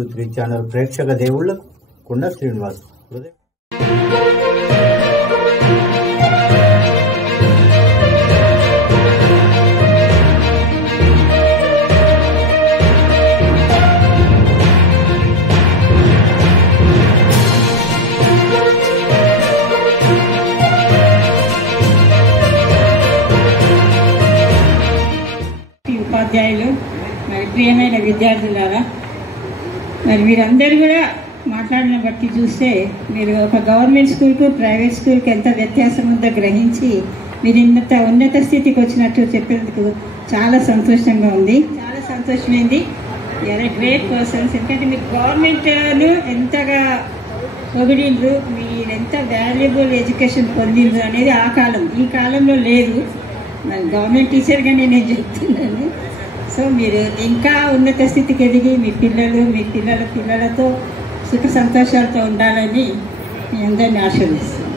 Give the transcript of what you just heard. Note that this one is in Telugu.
123 ఛానల్ ప్రేక్షక దేవుళ్లకు కొండ శ్రీనివాస్ హృదయ ఉపాధ్యాయులు మరి ప్రియమైన విద్యార్థులారా, మరి మీరందరూ కూడా మాట్లాడిన బట్టి చూస్తే మీరు ఒక గవర్నమెంట్ స్కూల్కు ప్రైవేట్ స్కూల్కి ఎంత వ్యత్యాసం ఉందో గ్రహించి మీరు ఇంత ఉన్నత స్థితికి వచ్చినట్టు చెప్పేందుకు చాలా సంతోషంగా ఉంది. చాలా సంతోషమైంది. You are a great persons. ఎందుకంటే మీరు గవర్నమెంట్ను ఎంతగా పొగిడిండ్రు, మీరు ఎంత వాల్యుబుల్ ఎడ్యుకేషన్ పొందిండ్రు అనేది ఆ కాలం, ఈ కాలంలో లేదు. మరి గవర్నమెంట్ టీచర్గానే నేను చెప్తున్నాను. సో మీరు ఇంకా ఉన్నత స్థితికి ఎదిగి మీ పిల్లలు మీ పిల్లలతో సుఖ సంతోషాలతో ఉండాలని మీ అందరినీ ఆశీర్వదిస్తున్నాను.